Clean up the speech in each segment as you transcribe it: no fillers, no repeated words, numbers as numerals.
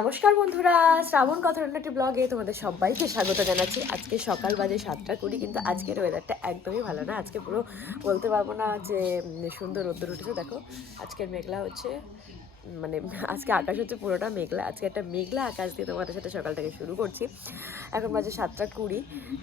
নমস্কার বন্ধুরা, শ্রাবণ কথারণ্যটি ব্লগে তোমাদের সবাইকে স্বাগত জানাচ্ছি। আজকে সকাল বাজে 7টা 20, কিন্তু আজকের ওয়েদারটা একদমই ভালো না। আজকে পুরো বলতে পারবো না যে সুন্দর রোদ্দুর উঠেছে। দেখো আজকের মেঘলা হচ্ছে, মানে আজকে আকাশ হচ্ছে পুরোটা মেঘলা। আজকে একটা মেঘলা আকাশ দিয়ে তোমাদের সাথে সকালটাকে শুরু করছি। এখন বাজে 7টা 20।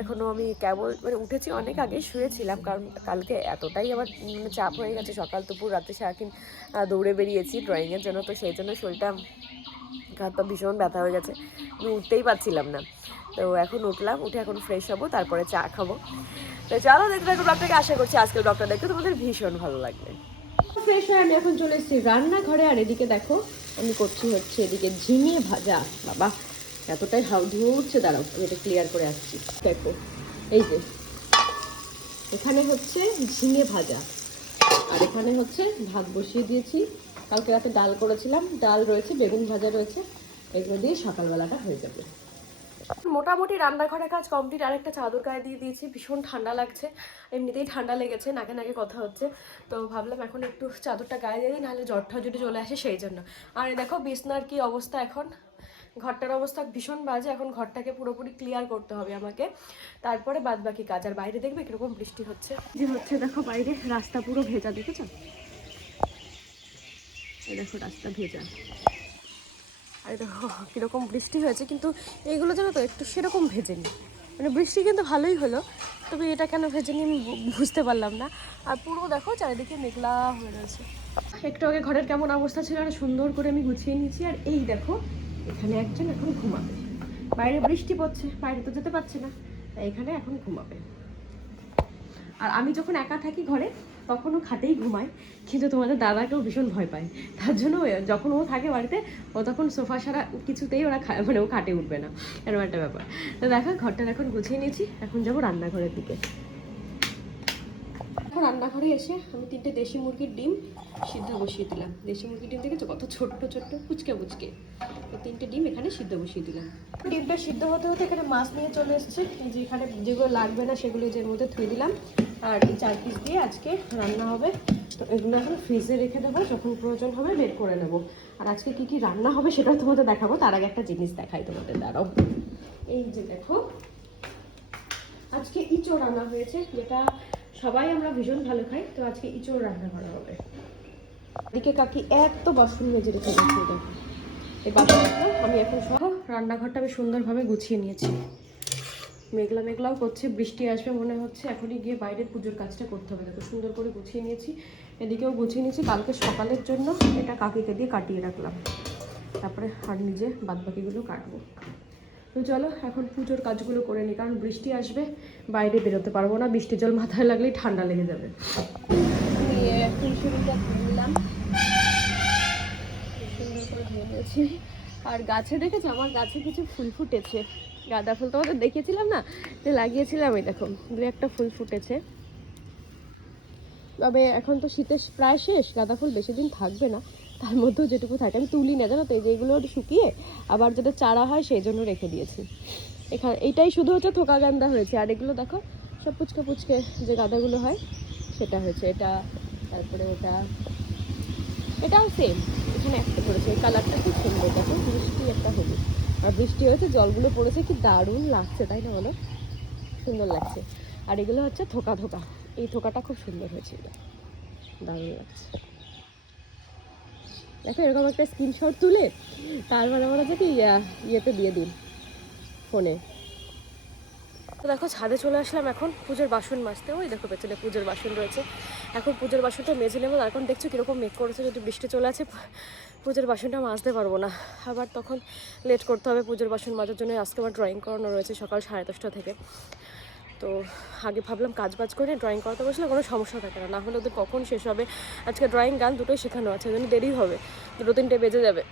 এখনও আমি কেবল উঠেছি, অনেক আগে শুয়েছিলাম, কারণ কালকে এতটাই আমার চাপ হয়ে গেছে। সকাল দুপুর রাতে সারাদিন দৌড়ে বেরিয়েছি ড্রয়িংয়ের জন্য, তো সেই জন্য শরীরটা হাত পা ভীষণ ব্যথা হয়ে গেছে, আমি উঠতেই পারছিলাম না। তো এখন উঠলাম, উঠে এখন ফ্রেশ হবো, তারপরে চা খাবো। তো চলো দেখতে থাকো ব্লগটাকে। আশা করছি আজকের ব্লগটা দেখতে তোমাদের ভীষণ ভালো লাগবে। ফ্রেশ হয়ে আমি এখন চলে এসেছি রান্নাঘরে, আর এদিকে দেখো আমি করছি হচ্ছে এদিকে ঝিঙে ভাজা। বাবা এতটাই হাউ ধুয়ে উঠছে, দাঁড়াও আমি এটা ক্লিয়ার করে আসছি। দেখো এই যে এখানে হচ্ছে ঝিঙে ভাজা, আর এখানে হচ্ছে ভাত বসিয়ে দিয়েছি। কালকে রাতে ডাল করেছিলাম, ডাল রয়েছে, বেগুন ভাজা রয়েছে, এগুলো দিয়ে সকালবেলাটা হয়ে যাবে। মোটামুটি রান্নাঘরের কাজ কমপ্লিট। আর একটা চাদর গায়ে দিয়ে দিয়েছি, ভীষণ ঠান্ডা লাগছে, এমনিতেই ঠান্ডা লেগেছে, নাকে নাকে কথা হচ্ছে। তো ভাবলাম এখন একটু চাদরটা গায়ে দিয়ে দিই, নাহলে জ্বরটা যদি চলে আসে সেই জন্য। আর দেখো বিছনার কি অবস্থা, এখন ঘরটার অবস্থা ভীষণ বাজে। এখন ঘরটাকে পুরোপুরি ক্লিয়ার করতে হবে আমাকে, তারপরে বাদ বাকি কাজ। আর বাইরে দেখবে কিরকম বৃষ্টি হচ্ছে, যে হচ্ছে দেখো বাইরে রাস্তা পুরো ভেজা, দেখেছো? এই দেখো রাস্তা ভেজা, আর দেখো কীরকম বৃষ্টি হয়েছে। কিন্তু এইগুলো জানো তো একটু সেরকম ভেজেনি, মানে বৃষ্টি কিন্তু ভালোই হলো, তবে এটা কেন ভেজেনি আমি বুঝতে পারলাম না। আর পুরো দেখো চারিদিকে মেঘলা হয়ে রয়েছে। একটু আগে ঘরের কেমন অবস্থা ছিল, আর সুন্দর করে আমি গুছিয়ে নিয়েছি। আর এই দেখো এখানে একজন এখন ঘুমাবে, বাইরে বৃষ্টি পড়ছে, বাইরে তো যেতে পারছে না, তাই এখানে এখন ঘুমাবে। আর আমি যখন একা থাকি ঘরে তখন ও খাটেই ঘুমায়, কিন্তু তোমাদের দাদাকেও ভীষণ ভয় পায়, তার জন্য যখন ও থাকে বাড়িতে ও তখন সোফা ছাড়া কিছুতেই ওরা মানে ও খাটে উঠবে না, এরকম একটা ব্যাপার। তো দেখো ঘরটা এখন গুছিয়ে নিয়েছি, এখন যাবো রান্নাঘরের দিকে। এখন রান্নাঘরে এসে আমি 3টে দেশি মুরগির ডিম সিদ্ধ বসিয়ে দিলাম। দেশি মুরগির ডিম দেখেছো কত ছোট্ট ছোট্ট পুচকে পুচকে, তো 3টে ডিম এখানে সিদ্ধ বসিয়ে দিলাম। ডিমটা সিদ্ধ হতে হতে এখানে মাছ নিয়ে চলে এসেছে, যে এখানে যেগুলো লাগবে না সেগুলো যে মধ্যে ধুয়ে দিলাম। আর এই 4 পিস দিয়ে আজকে রান্না হবে, তো এগুলো এখন ফ্রিজে রেখে দেবো, যখন প্রয়োজন হবে বের করে নেবো। আর আজকে কি কি রান্না হবে সেটাও তোমাদের দেখাবো, তার আগে একটা জিনিস দেখাই তোমাদের, দাঁড়াও। এই যে দেখো আজকে ইঁচড় রান্না হয়েছে, যেটা সবাই আমরা ভীষণ ভালো খাই, তো আজকে ইঁচড় রান্না করা হবে। এদিকে কাকি এত বাসন মেজে রেখে দিয়েছে, দেখো এই বাসনগুলো আমি এখন সহ রান্নাঘরটা আমি সুন্দরভাবে গুছিয়ে নিয়েছি। মেঘলা মেঘলাও করছে, বৃষ্টি আসবে মনে হচ্ছে, এখনই গিয়ে বাইরের পুজোর কাজটা করতে হবে। দেখো সুন্দর করে গুছিয়ে নিয়েছি, এদিকেও গুছিয়ে নিয়েছি। কালকে সকালের জন্য এটা কাকিকে দিয়ে কাটিয়ে রাখলাম, তারপরে আর নিজে বাদবাকিগুলো কাটবো। তো চলো এখন পুজোর কাজগুলো করে নিই, কারণ বৃষ্টি আসবে, বাইরে বেরোতে পারবো না, বৃষ্টির জল মাথায় লাগলেই ঠান্ডা লেগে যাবে। ফুলসুরিটা ধুয়ে নিলাম, সুন্দর করে ধুয়ে নিয়েছি। আর গাছে দেখেছো আমার গাছে কিছু ফুল ফুটেছে, গাঁদা ফুল তোমাদের দেখিয়েছিলাম না, যে লাগিয়েছিলাম, এই দেখো 2-1টা ফুল ফুটেছে। তবে এখন তো শীতের প্রায় শেষ, গাঁদা ফুল বেশি দিন থাকবে না, তার মধ্যেও যেটুকু থাকে আমি তুলি না, জানো তো, এই যেগুলো শুকিয়ে আবার যেটা চারা হয় সেই জন্য রেখে দিয়েছি। এখানে এইটাই শুধু হচ্ছে থোকা গাঁদা হয়েছে, আর এগুলো দেখো সব পুচকে পুচকে যে গাঁদাগুলো হয় সেটা হয়েছে। এটা, তারপরে ওটা, এটাও সেম, এখানে একটা পড়েছে, এই কালারটা খুব সুন্দর, দেখো বৃষ্টি একটা হলুদ, আর বৃষ্টি হয়েছে জলগুলো পড়েছে, কি দারুণ লাগছে তাই না বলো, সুন্দর লাগছে। আর এগুলো হচ্ছে থোকা থোকা, এই থোকাটা খুব সুন্দর হয়েছে, দারুণ লাগছে। দেখো এরকম একটা স্ক্রিনশট তুলে তারপরে আমরা হচ্ছে কি ইয়েতে দিয়ে দিন ফোনে। তো দেখো ছাদে চলে আসলাম এখন পুজোর বাসন মাজতে। ওই দেখো পেছনে পুজোর বাসন রয়েছে, এখন পুজোর বাসনটা মেজে নেবো। এখন দেখছো কীরকম মেঘ করেছে, যদি বৃষ্টি চলে আসে পুজোর বাসনটা মাজতে পারবো না, আবার তখন লেট করতে হবে পুজোর বাসন মাজার জন্য। আজকে আমার ড্রয়িং করানো রয়েছে সকাল 10:30 থেকে, তো আগে ভাবলাম কাজ বাজ করে ড্রয়িং করাতে বসলে কোনো সমস্যা থাকে না, না হলে ওদের কখন শেষ হবে। আজকে ড্রয়িং গান দুটোই শেখানো আছে, ওই জন্য দেরি হবে, 2-3টে বেজে যাবে।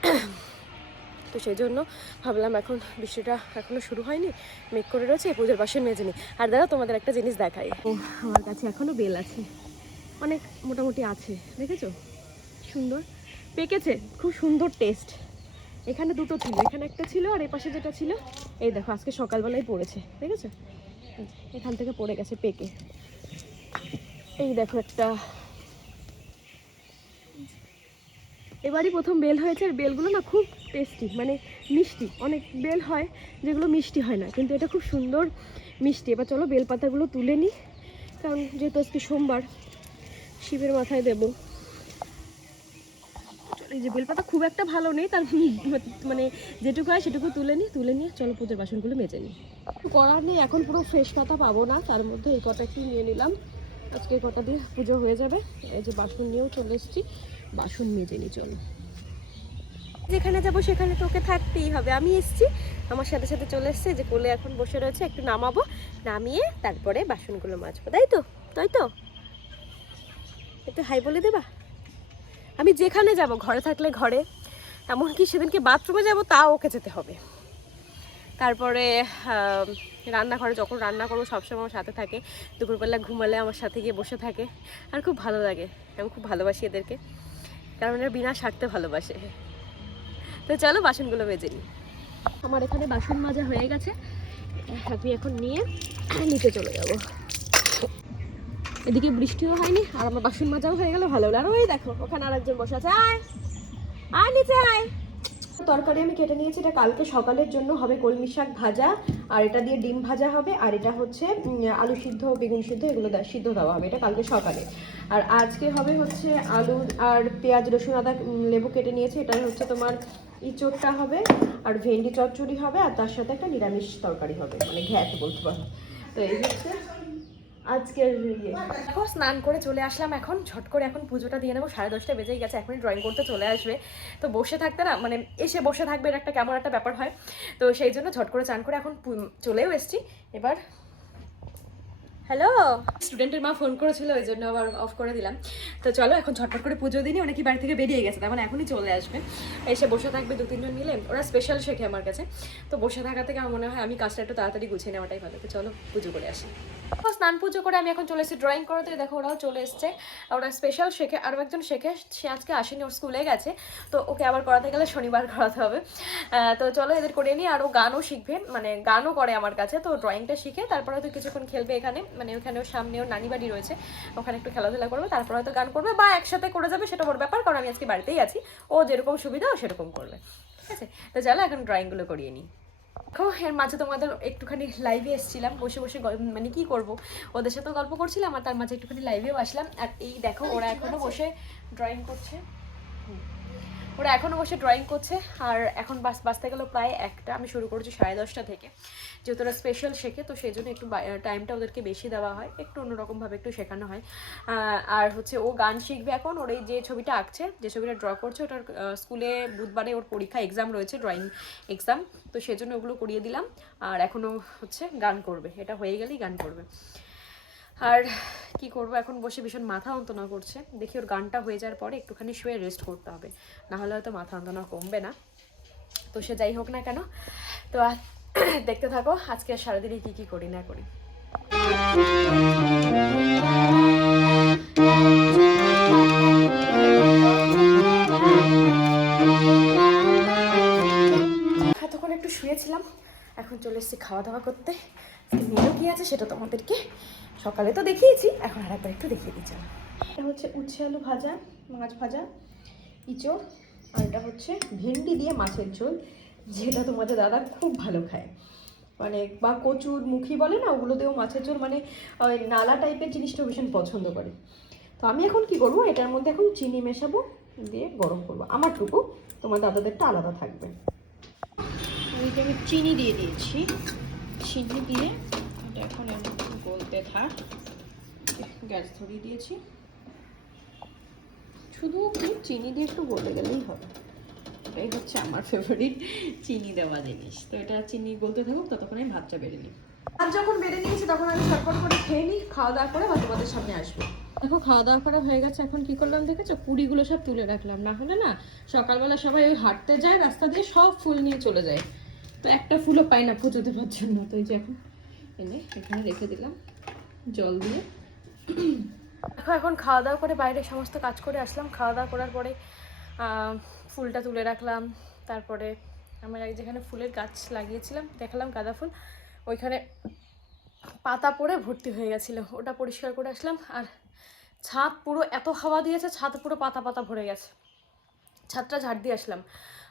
তো সেই জন্য ভাবলাম এখন বৃষ্টিটা এখনও শুরু হয়নি, মেঘ করে রয়েছে, পুজোর বাসন মেজে নিই। আর দাদা তোমাদের একটা জিনিস দেখাই, ও আমার কাছে এখনও বেল আছে, অনেক মোটামুটি আছে, দেখেছো সুন্দর পেকেছে, খুব সুন্দর টেস্ট। এখানে 2টো ছিল, এখানে একটা ছিল, আর এই পাশে যেটা ছিল এই দেখো আজকে সকালবেলায় পড়েছে, দেখেছো এখান থেকে পড়ে গেছে পেকে। এই দেখো একটা, এবারই প্রথম বেল হয়েছে, আর বেলগুলো না খুব টেস্টি, মানে মিষ্টি। অনেক বেল হয় যেগুলো মিষ্টি হয় না, কিন্তু এটা খুব সুন্দর মিষ্টি। এবার চলো বেলপাতাগুলো তুলে নিই, কারণ যেহেতু আজকে সোমবার, শিবের মাথায় দেবো। এই যে বেলপাতা খুব একটা ভালো নেই, তার মানে যেটুকু হয় সেটুকু তুলে নিয়ে চলো পুজোর বাসনগুলো মেজে নিই। করার নেই, এখন পুরো ফ্রেশ পাতা পাবো না, তার মধ্যে এই কটা একটু নিয়ে নিলাম। আজকে কটা দিয়ে পুজো হয়ে যাবে। এই যে বাসন নিয়েও চলে এসেছি, বাসন মেজে নিই চলো। যেখানে যাবো সেখানে তোকে থাকতেই হবে। আমি এসেছি, আমার সাথে সাথে চলে এসছে, যে কোলে এখন বসে রয়েছে। একটু নামাবো, নামিয়ে তারপরে বাসনগুলো মাজবো, তাই তো? একটু হাই বলে দেবা? আমি যেখানে যাব, ঘরে থাকলে ঘরে, এমনকি সেদিনকে বাথরুমে যাব তাও ওকে যেতে হবে। তারপরে রান্নাঘরে যখন রান্না করবো সবসময় আমার সাথে থাকে। দুপুরবেলা ঘুমালে আমার সাথে গিয়ে বসে থাকে, আর খুব ভালো লাগে। আমি খুব ভালোবাসি এদেরকে, কারণ এরা বিনা স্বার্থে ভালোবাসে। তো চলো বাসনগুলো মেজে নিই। আমার এখানে বাসন মাজা হয়ে গেছে, আমি এখন নিয়ে নিচে চলে যাব। এদিকে বৃষ্টিও হয়নি, আর আমার বাসন মাজাও হয়ে গেল, ভালো হলো। আর ওই দেখো ওখানে আরেকজন বসে আছে, আয় নিচে আয়। তরকারি আমি কেটে নিয়েছি, এটা কালকে সকালের জন্য হবে কলমি শাক ভাজা, আর এটা দিয়ে ডিম ভাজা হবে, আর এটা হচ্ছে আলু সিদ্ধ, বেগুন সিদ্ধ, এগুলো সিদ্ধ দেওয়া হবে, এটা কালকে সকালে। আর আজকে হবে হচ্ছে আলু আর পেঁয়াজ রসুন আদা লেবু কেটে নিয়েছি, এটা হচ্ছে তোমার ইঁচড়টা হবে, আর ভেন্ডি চচ্চড়ি হবে, আর তার সাথে একটা নিরামিষ তরকারি হবে, মানে ঘ্যাট বলতে পারো। তো এই হচ্ছে আজকের দেখো। স্নান করে চলে আসলাম, এখন ঝট করে এখন পুজোটা দিয়ে নেবো। 10:30 বেজেই গেছে, এখনই ড্রয়িং করতে চলে আসবে। তো বসে থাকতে না, মানে এসে বসে থাকবে, এটা একটা কেমন একটা ব্যাপার হয়। তো সেই জন্য ঝট করে চান করে এখন চলেও এসছি। এবার হ্যালো, স্টুডেন্টের মা ফোন করেছিল, ওই জন্য আবার অফ করে দিলাম। তো চলো এখন ঝটপট করে পুজো দিনই, অনেকেই বাড়ি থেকে বেরিয়ে গেছে, তার মানে এখনই চলে আসবে। এসে বসে থাকবে 2-3 জন মিলে, ওরা স্পেশাল শেখে আমার কাছে। তো বসে থাকা থেকে আমার মনে হয় আমি কাজটা একটু তাড়াতাড়ি গুছিয়ে নেওয়াটাই ভালো। তো চলো পুজো করে আসি। স্নান পুজো করে আমি এখন চলে এসেছি ড্রয়িং করাতে। দেখো ওরাও চলে এসছে, ওরা স্পেশাল শেখে। আরও একজন শেখে, সে আজকে আসেনি, ওর স্কুলে গেছে। তো ওকে আবার করাতে গেলে শনিবার করাতে হবে। তো চলো এদের করে নিই। আর ও গানও শিখবে, মানে গানও করে আমার কাছে। তো ড্রয়িংটা শিখে তারপরে হয়তো কিছুক্ষণ খেলবে এখানে, মানে ওখানেও সামনেও নানি বাড়ি রয়েছে, ওখানে একটু খেলাধুলা করবে, তারপর হয়তো গান করবে, বা একসাথে করে যাবে, সেটা ওর ব্যাপার, কারণ আমি আজকে বাড়িতেই আছি। ও যেরকম সুবিধা ও সেরকম করবে, ঠিক আছে? তো চলো এখন ড্রয়িংগুলো করিয়ে নিই। দেখো এর মাঝে তোমাদের একটুখানি লাইভে এসেছিলাম, বসে বসে মানে কি করব, ওদের সাথেও গল্প করছিলাম, আর তার মাঝে একটুখানি লাইভেও আসলাম। আর এই দেখো ওরা এখনো বসে ড্রয়িং করছে, ওরা এখনও বসে ড্রয়িং করছে। আর এখন বাঁচতে গেল প্রায় 1টা। আমি শুরু করেছি 10:30 থেকে, যেহেতু ওরা স্পেশাল শেখে, তো সেই জন্য একটু টাইমটা ওদেরকে বেশি দেওয়া হয়, একটু অন্যরকমভাবে একটু শেখানো হয়। আর হচ্ছে ও গান শিখবে এখন। ওর এই যে ছবিটা আঁকছে, যে ছবিটা ড্র করছে, ওটার স্কুলে বুধবারে ওর পরীক্ষা এক্সাম রয়েছে, ড্রয়িং এক্সাম। তো সেই জন্য ওগুলো করিয়ে দিলাম। আর এখনও হচ্ছে গান করবে, এটা হয়ে গেলেই গান করবে। আর কি করব, এখন বসে ভীষণ মাথা যন্ত্রণা করছে। দেখি ওর গানটা হয়ে যাওয়ার পরে একটুখানি শুয়ে রেস্ট করতে হবে, না হলে হয়তো মাথা যন্ত্রণা কমবে না। তো সে যাই হোক না কেন, তো দেখতে থাকো আজকে সারাদিনে কি কি করি না করি। এতক্ষণ একটু শুয়েছিলাম, এখন চলে এসেছি খাওয়া দাওয়া করতে। মেনু কি আছে সেটা তোমাদেরকে সকালে তো দেখিয়েছি, এখন আর একবার একটু দেখিয়ে দিচ্ছি। এটা হচ্ছে উচ্ছে আলু ভাজা, মাছ ভাজা, ইঁচড়, আর এটা হচ্ছে ভেন্ডি দিয়ে মাছের ঝোল, যেটা তোমাদের দাদা খুব ভালো খায়। মানে বা কচুর মুখী বলে না, ওগুলো দিয়েও মাছের ঝোল, মানে ওই নালা টাইপের জিনিসটা ভীষণ পছন্দ করে। তো আমি এখন কি করবো, এটার মধ্যে এখন চিনি মেশাবো, দিয়ে গরম করবো। আমারটুকু, তোমার দাদাদেরটা আলাদা থাকবে। আমি চিনি দিয়ে দিয়েছি, চিনি দিয়ে এটা এখন বলতে থাক। গ্যাস ধরিয়ে দিয়েছি, শুধু চিনি দিয়ে একটু গলে গেলেই হবে। এটাই হচ্ছে আমার ফেভারিট চিনি দেওয়া জিনিস। তো এটা চিনি গলতে থাকুক, ততক্ষণ আমি ভাতটা বেড়ে নিই। ভাত যখন বেড়ে নিয়েছি তখন আমি ছটফট করে খেয়ে নিই, খাওয়া দাওয়া করে বা তোমাদের সামনে আসবো। দেখো খাওয়া দাওয়া করা হয়ে গেছে, এখন কি করলাম দেখেছো, কুড়িগুলো সব তুলে রাখলাম, না হলে না সকালবেলা সবাই ওই হাঁটতে যায় রাস্তা দিয়ে, সব ফুল নিয়ে চলে যায়, তো একটা ফুলও পাই না পুজো দেওয়ার জন্য। তো এই যে এখন এনে এখানে রেখে দিলাম জল দিয়ে। দেখো এখন খাওয়া দাওয়া করে বাইরে সমস্ত কাজ করে আসলাম। খাওয়া দাওয়া করার পরে ফুলটা তুলে রাখলাম। তারপরে আমার যেখানে ফুলের গাছ লাগিয়েছিলাম দেখালাম গাঁদা ফুল, ওইখানে পাতা পড়ে ভর্তি হয়ে গেছিলো, ওটা পরিষ্কার করে আসলাম। আর ছাদ পুরো এত হাওয়া দিয়েছে, ছাদ পুরো পাতা পাতা ভরে গেছে। ছাদটা ঝাড় দিয়ে আসলাম।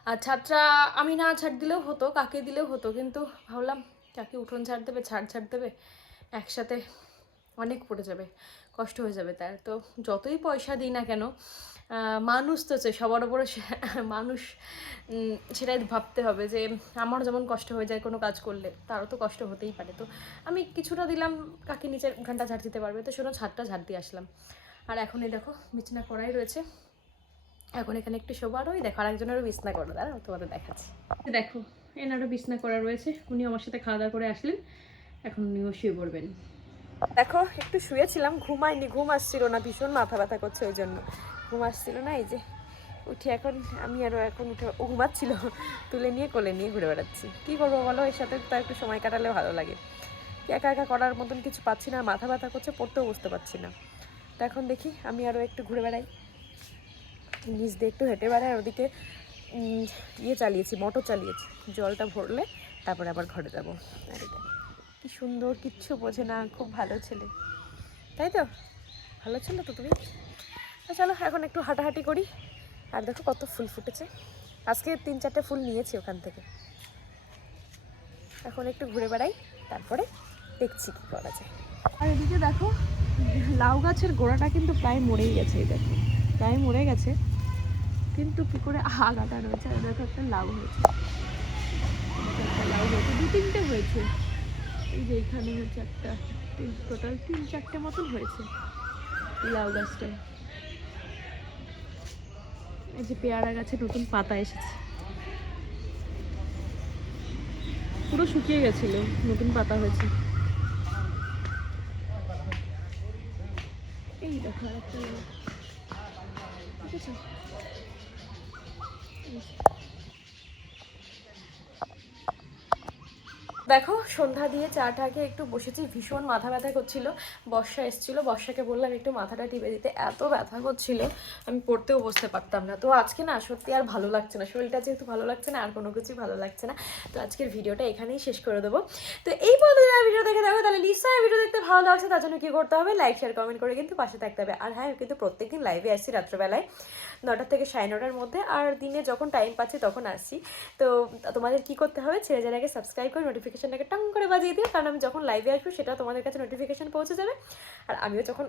আর ছাদটা আমি না ঝাড় দিলেও হতো, কাকে দিলেও হতো, কিন্তু ভাবলাম কাকে উঠোন ঝাড় দেবে, ঝাড় দেবে, একসাথে অনেক পড়ে যাবে, কষ্ট হয়ে যাবে তার। তো যতই পয়সা দিই না কেন, মানুষ তো চাই সবার ওপরে, মানুষ, সেটাই ভাবতে হবে যে আমার যেমন কষ্ট হয়ে যায় কোনো কাজ করলে, তারও তো কষ্ট হতেই পারে। তো আমি কিছুটা দিলাম, কাকে নিচের ঘন্টা ঝাড় দিতে পারবে, তো শোনো ছাদটা ঝাড় দিয়ে আসলাম। আর এখন এই দেখো বিছানা করাই রয়েছে, এখন এখানে একটু শোবার, ওই দেখো আরেকজনেরও বিছনা করো, দাঁড়াও তোমাদের দেখাচ্ছি। দেখো এনারও বিছনা করা রয়েছে, উনি আমার সাথে খাওয়া দাওয়া করে আসলেন, এখন উনিও শুয়ে পড়বেন। দেখো একটু শুয়েছিলাম, ঘুমাইনি, ঘুম আসছিল না, ভীষণ মাথা ব্যথা করছে, ওই জন্য ঘুম আসছিল না। এই যে উঠি এখন, আমি আরও এখন উঠে, ও ঘুমাচ্ছিল, তুলে নিয়ে কোলে নিয়ে ঘুরে বেড়াচ্ছি। কী করবো বলো, এর সাথে তো একটু সময় কাটালে ভালো লাগে। একা একা করার মতন কিছু পাচ্ছি না, মাথা ব্যথা করছে, পড়তেও বুঝতে পারছি না। তো এখন দেখি আমি আরও একটু ঘুরে বেড়াই, নিচ দিয়ে একটু হেঁটে বেড়াই। আর ওদিকে ইয়ে চালিয়েছি, মোটর চালিয়েছি, জলটা ভরলে তারপরে আবার ঘরে যাবো। আর এটা কি সুন্দর, কিচ্ছু বোঝে না, খুব ভালো ছেলে, তাই তো? ভালো ছিল তো তুমি। চলো এখন একটু হাঁটাহাঁটি করি। আর দেখো কত ফুল ফুটেছে, আজকে 3-4টে ফুল নিয়েছি ওখান থেকে। এখন একটু ঘুরে বেড়াই, তারপরে দেখছি কী করা যায়। আর এদিকে দেখো লাউ গাছের গোড়াটা কিন্তু প্রায় মরেই গেছে, এই দেখো প্রায় মরে গেছে, কিন্তু কি করে আগাটা রয়েছে। আর দেখো একটা লাউ হয়েছে, একটা লাউ হয়েছে, 2-3টে হয়েছে। এই যে এখানে হচ্ছে একটা, টোটাল 3-4টে মতন হয়েছে লাউ গাছটা। এই যে পেয়ারা গাছে নতুন পাতা এসেছে, পুরো শুকিয়ে গেছিল, নতুন পাতা হয়েছে। এই দেখো আরেকটা লাউ, ঠিক আছে। দেখো সন্ধ্যা দিয়ে চাটাকে একটু বসেছি, ভীষণ মাথা ব্যথা করছিল, বর্ষা এসেছিলো, বর্ষাকে বললাম একটু মাথাটা টিপে দিতে, এত ব্যথা করছিল আমি পড়তেও বসতে পারতাম না। তো আজকে না সত্যি আর ভালো লাগছে না, শরীরটা যেহেতু ভালো লাগছে না, আর কোনো কিছুই ভালো লাগছে না। তো আজকের ভিডিওটা এখানেই শেষ করে দেবো। তো এই পর্যন্ত যারা ভিডিও দেখে দেখো, তাহলে নিশ্চয়ই ভিডিও দেখতে ভালো লাগছে, তার জন্য কী করতে হবে, লাইক শেয়ার কমেন্ট করে কিন্তু পাশে থাকতে হবে। আর হ্যাঁ, আমি কিন্তু প্রত্যেকদিন লাইভে আসছি রাত্রেবেলায় 9টা থেকে 9:30-র মধ্যে, আর দিনে যখন টাইম পাচ্ছি তখন আসছি। তো তোমাদের কি করতে হবে, ছেড়ে যাওয়ার আগে সাবস্ক্রাইব করে নোটিফিকেশনটাকে টং করে বাজিয়ে দিও, কারণ আমি যখন লাইভে আসবো সেটা তোমাদের কাছে নোটিফিকেশন পৌঁছে যাবে, আর আমিও যখন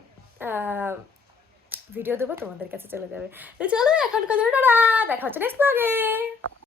ভিডিও দেবো তোমাদের কাছে চলে যাবে। তো চলো এখন কথা, দেখা হচ্ছে নেক্সট ব্লগে।